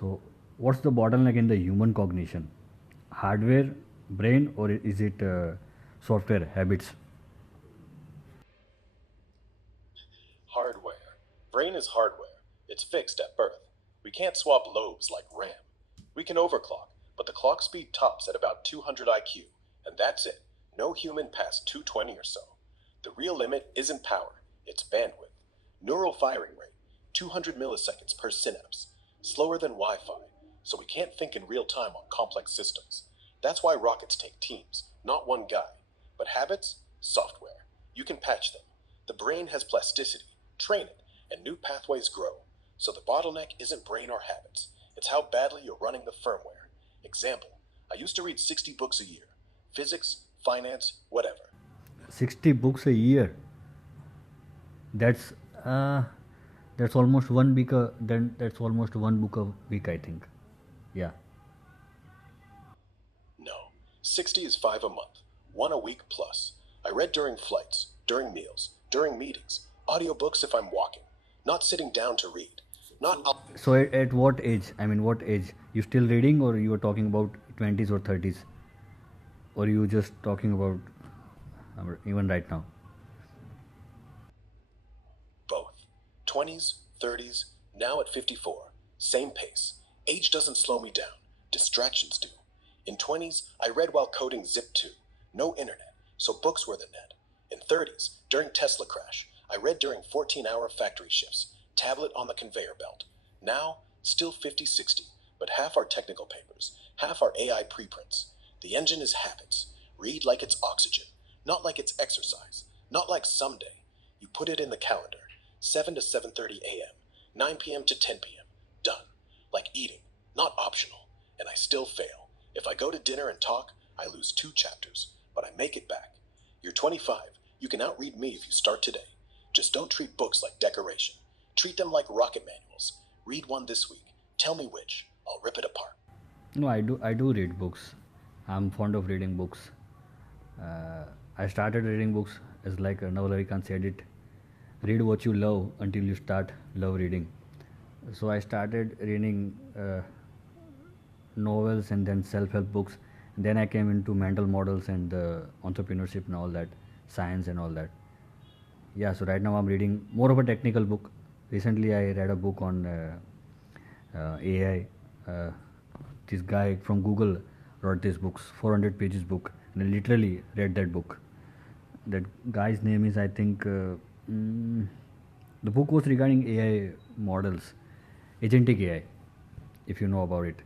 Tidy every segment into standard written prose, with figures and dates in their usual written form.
So, what's the bottleneck in the human cognition? Hardware, brain, or is it software habits? Hardware. Brain is hardware. It's fixed at birth. We can't swap lobes like RAM. We can overclock, but the clock speed tops at about 200 IQ, and that's it. No human past 220 or so. The real limit isn't power, it's bandwidth. Neural firing rate, 200 milliseconds per synapse. Slower than Wi Fi, so we can't think in real time on complex systems. That's why rockets take teams, not one guy. But habits? Software. You can patch them. The brain has plasticity. Train it, and new pathways grow. So the bottleneck isn't brain or habits. It's how badly you're running the firmware. Example, I used to read 60 books a year. Physics, finance, whatever. 60 books a year. That's uh, that's almost one week. Then that's almost one book a week, I think. Yeah. No. 60 is 5 a month. 1 a week plus. I read during flights, during meals, during meetings. Audiobooks if I'm walking. Not sitting down to read. Not So at what age? I mean, what age? You still reading, or you are talking about 20s or 30s, or you just talking about even right now? both. 20s, 30s, now at 54. Same pace. Age doesn't slow me down. Distractions do. In 20s, I read while coding Zip2. No internet, so books were the net. In 30s, during Tesla crash, I read during 14-hour factory shifts. Tablet on the conveyor belt. Now, still 50-60, but half are technical papers, half are AI preprints. The engine is habits. Read like it's oxygen, not like it's exercise, not like someday. You put it in the calendar. 7 to 7:30 a.m., 9 p.m. to 10 p.m. Done. Like eating, not optional. And I still fail. If I go to dinner and talk, I lose 2 chapters, but I make it back. You're 25. You can outread me if you start today. Just don't treat books like decoration. Treat them like rocket manuals. Read one this week. Tell me which. I'll rip it apart. No, I do. I do read books. I'm fond of reading books. Uh, I started reading books as like Naval Badhiya said it. Read what you love until you start love reading. So I started reading novels and then self-help books. Then I came into mental models and entrepreneurship and all that, science and all that. Yeah, so right now I'm reading more of a technical book. Recently I read a book on AI. This guy from Google wrote this book, 400 pages book, and I literally read that book. That guy's name is, I think, mm, the book was regarding AI models, agentic AI, if you know about it.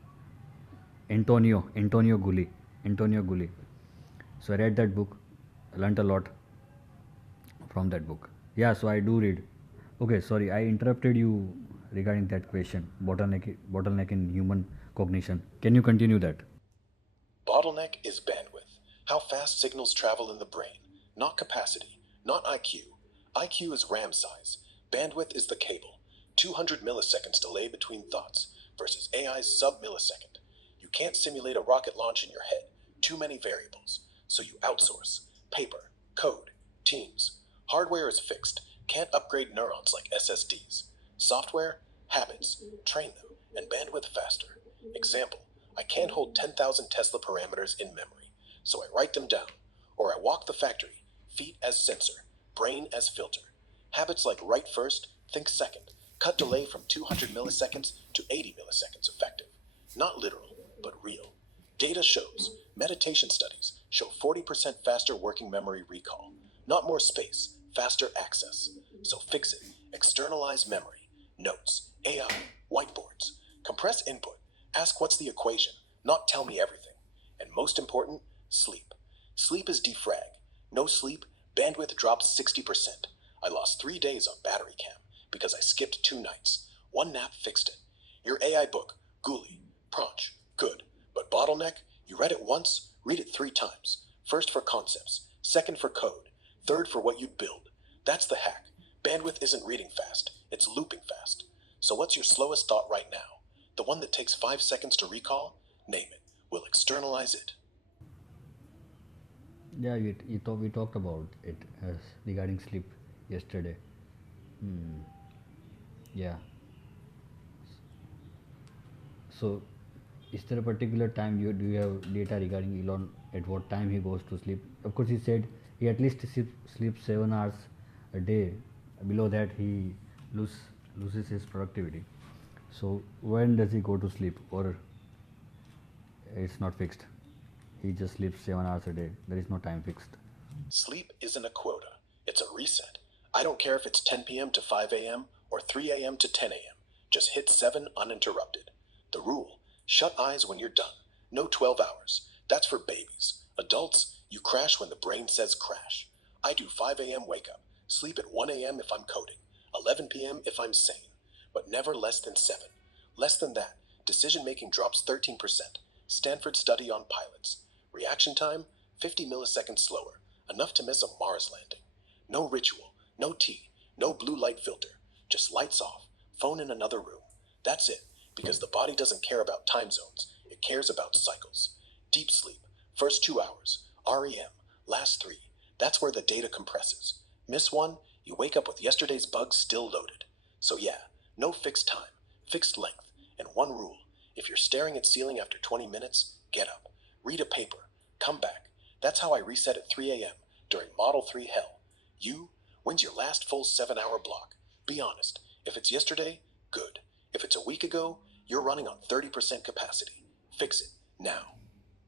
Antonio Gulli. So I read that book, learned a lot from that book. Yeah, so I do read. Okay, sorry, I interrupted you regarding that question. Bottleneck in human cognition. Can you continue that? Bottleneck is bandwidth. How fast signals travel in the brain. Not capacity. Not IQ. IQ is RAM size. Bandwidth is the cable. 200 milliseconds delay between thoughts versus AI's sub-millisecond. You can't simulate a rocket launch in your head. Too many variables. So you outsource. Paper. Code. Teams. Hardware is fixed. Can't upgrade neurons like SSDs. Software. Habits. Train them. And bandwidth faster. Example. I can't hold 10,000 Tesla parameters in memory, so I write them down. Or I walk the factory, feet as sensor, brain as filter. Habits like write first, think second, cut delay from 200 milliseconds to 80 milliseconds effective. Not literal, but real. Data shows, meditation studies show 40% faster working memory recall. Not more space, faster access. So fix it. Externalize memory, notes, AI, whiteboards. Compress input. Ask what's the equation, not tell me everything. And most important, sleep. Sleep is defrag. No sleep, bandwidth drops 60%. I lost 3 days on battery cam because I skipped 2 nights. One nap fixed it. Your AI book, Guli, Pranch, good. But bottleneck, you read it once, read it 3 times. First for concepts, second for code, third for what you'd build. That's the hack. Bandwidth isn't reading fast, it's looping fast. So what's your slowest thought right now? The one that takes 5 seconds to recall? Name it. We'll externalize it. Yeah, we talked about it as regarding sleep yesterday. Hmm. Yeah. So, is there a particular time you do you have data regarding Elon at what time he goes to sleep? Of course, he said he at least sleeps 7 hours a day. Below that, he lose, loses his productivity. So, when does he go to sleep, or it's not fixed? He just sleeps 7 hours a day. There is no time fixed. Sleep isn't a quota, it's a reset. I don't care if it's 10 p.m. to 5 a.m. or 3 a.m. to 10 a.m. Just hit 7 uninterrupted. The rule: shut eyes when you're done. No 12 hours. That's for babies. Adults, you crash when the brain says crash. I do 5 a.m. wake up, sleep at 1 a.m. if I'm coding, 11 p.m. if I'm sane, but never less than 7. Less than that, decision making drops 13%. Stanford study on pilots. Reaction time, 50 milliseconds slower, enough to miss a Mars landing. No ritual, no tea, no blue light filter, just lights off, phone in another room. That's it, because the body doesn't care about time zones, it cares about cycles. Deep sleep, first 2 hours, REM, last 3. That's where the data compresses. Miss one, you wake up with yesterday's bugs still loaded. So yeah, no fixed time, fixed length, and one rule: if you're staring at ceiling after 20 minutes, get up, read a paper, come back. That's how I reset at 3 a.m. during Model 3 hell. You, when's your last full 7-hour block? Be honest. If it's yesterday, good. If it's a week ago, you're running on 30% capacity. Fix it now.